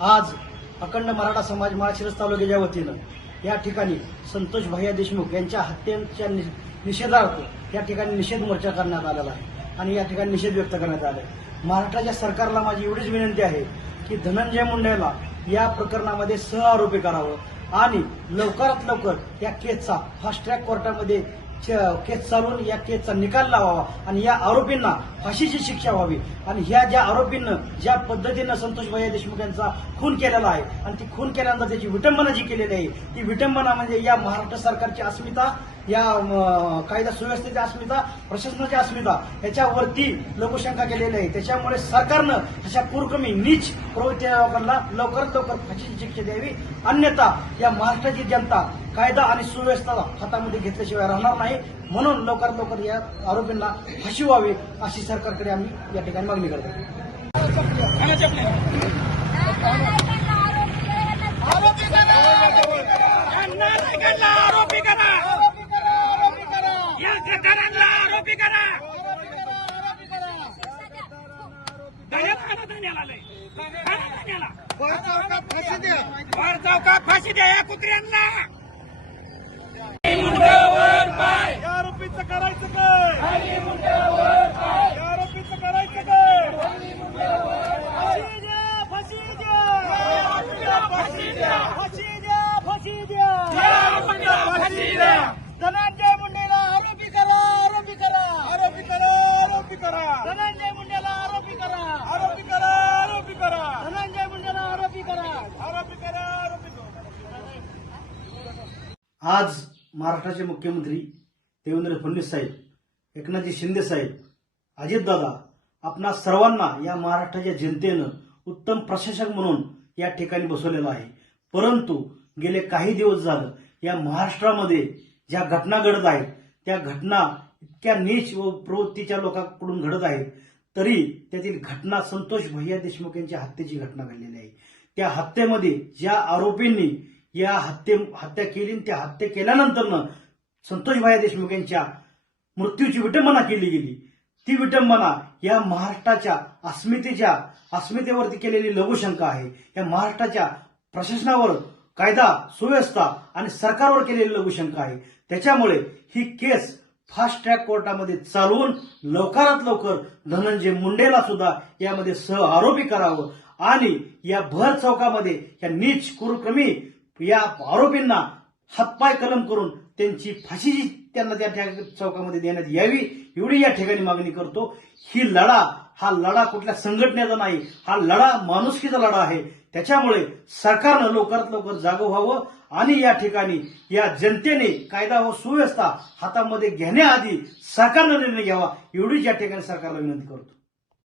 आज अखंड मराठा समाज माळशिरस तालुक्याच्या वतीनं या ठिकाणी संतोष भैया देशमुख यांच्या हत्येच्या नि- निषेधार्थ या ठिकाणी निषेध मोर्चा करण्यात आलेला आहे आणि या ठिकाणी निषेध व्यक्त करण्यात आला. आहे महाराष्ट्राच्या सरकारला माझी एवढीच विनंती आहे की धनंजय मुंडेला या प्रकरणामध्ये सहआरोपी करावं आणि लवकरात लवकर या केसचा फास्ट ट्रॅक कोर्टामध्ये केस चालून या केसचा निकाल लावावा आणि या आरोपींना फाशीची शिक्षा व्हावी. आणि ह्या ज्या आरोपींना ज्या पद्धतीनं संतोष भैया देशमुख यांचा खून केलेला आहे आणि ती खून केल्यानंतर त्याची विटंबना जी केलेली आहे ती विटंबना म्हणजे या महाराष्ट्र सरकारची अस्मिता या कायदा सुव्यवस्थेची अस्मिता प्रशासनाची अस्मिता याच्यावरती लघुशंका केलेली आहे. त्याच्यामुळे सरकारनं अशा कुरकमी नीच प्रवृत्ती लोकांना लवकरात लवकर फाशीची शिक्षा द्यावी. अन्यथा या महाराष्ट्राची जनता कायदा आणि सुव्यवस्था हातामध्ये घेतल्याशिवाय राहणार नाही. म्हणून लवकरात लवकर या आरोपींना फाशी व्हावी अशी सरकारकडे आम्ही या ठिकाणी मागणी करतो. यांना सगळ्यांना आरोपी करायचं काय? या आरोपीचं करायचं काय? फाशी द्या फाशी द्या. फाशी द्या फाशी द्या. फाशी द्या धनंजय मुंडेला आरोपी करा आरोपी करा. आरोपी करा आरोपी करा. धनंजय मुंडेला आरोपी करा. आरोपी करा आरोपी करा. धनंजय मुंडेला आरोपी करा. आरोपी करा आरोपी करा. आज महाराष्ट्राचे मुख्यमंत्री देवेंद्र फडणवीस साहेब एकनाथजी शिंदे साहेब अजितदादा आपणा सर्वांना या महाराष्ट्राच्या जनतेनं उत्तम प्रशासक म्हणून या ठिकाणी बसवलेलं आहे. परंतु गेले काही दिवस झालं या महाराष्ट्रामध्ये ज्या घटना घडत आहेत त्या घटना इतक्या नीच व प्रवृत्तीच्या लोकांकडून घडत आहेत तरी त्यातील घटना संतोष भैया देशमुख यांच्या हत्येची घटना घडलेली आहे. त्या हत्येमध्ये ज्या आरोपींनी या हत्ये हत्या केली आणि त्या हत्या केल्यानंतर संतोष भाया देशमुख यांच्या मृत्यूची विटंबना केली गेली. ती विटंबना या महाराष्ट्राच्या अस्मितेच्या अस्मितेवरती केलेली लघुशंका आहे. या महाराष्ट्राच्या प्रशासनावर कायदा सुव्यवस्था आणि सरकारवर केलेली लघुशंका आहे. त्याच्यामुळे ही केस फास्ट ट्रॅक कोर्टामध्ये चालवून लवकरात लवकर धनंजय मुंडेला सुद्धा यामध्ये सह आरोपी करावं आणि या भर चौकामध्ये या नीच कुरुक्रमी या आरोपींना हातपाय कलम करून त्यांची फाशीची त्यांना त्या चौकामध्ये देण्यात यावी. एवढी या ठिकाणी मागणी करतो. ही लढा हा लढा कुठल्या संघटनेचा नाही हा लढा माणुसकीचा लढा आहे. त्याच्यामुळे सरकारनं लवकरात लवकर जागं व्हावं आणि या ठिकाणी या जनतेने कायदा व सुव्यवस्था हातामध्ये घेण्याआधी सरकारनं निर्णय घ्यावा. एवढीच या ठिकाणी सरकारला विनंती करतो.